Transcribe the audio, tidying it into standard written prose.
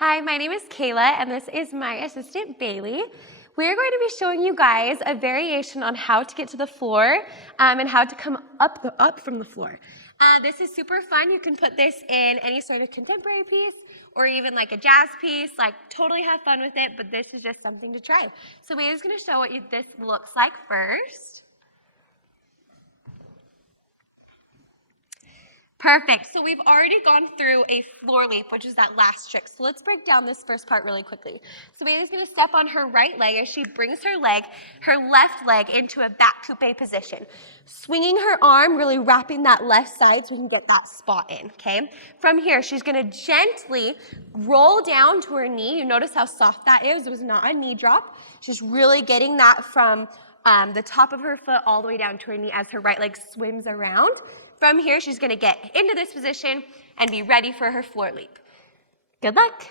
Hi, my name is Kayla, and this is my assistant, Bailey. We're going to be showing you guys a variation on how to get to the floor and how to come up from the floor. This is super fun. You can put this in any sort of contemporary piece or even like a jazz piece. Like, totally have fun with it, but this is just something to try. So Bailey's going to show what this looks like first. Perfect. So we've already gone through a floor leap, which is that last trick. So let's break down this first part really quickly. So Bailey's going to step on her right leg as she brings her left leg into a back coupe position. Swinging her arm, really wrapping that left side so we can get that spot in, okay? From here, she's going to gently roll down to her knee. You notice how soft that is. It was not a knee drop. She's really getting that from the top of her foot all the way down to her knee as her right leg swims around. From here, she's going to get into this position and be ready for her floor leap. Good luck.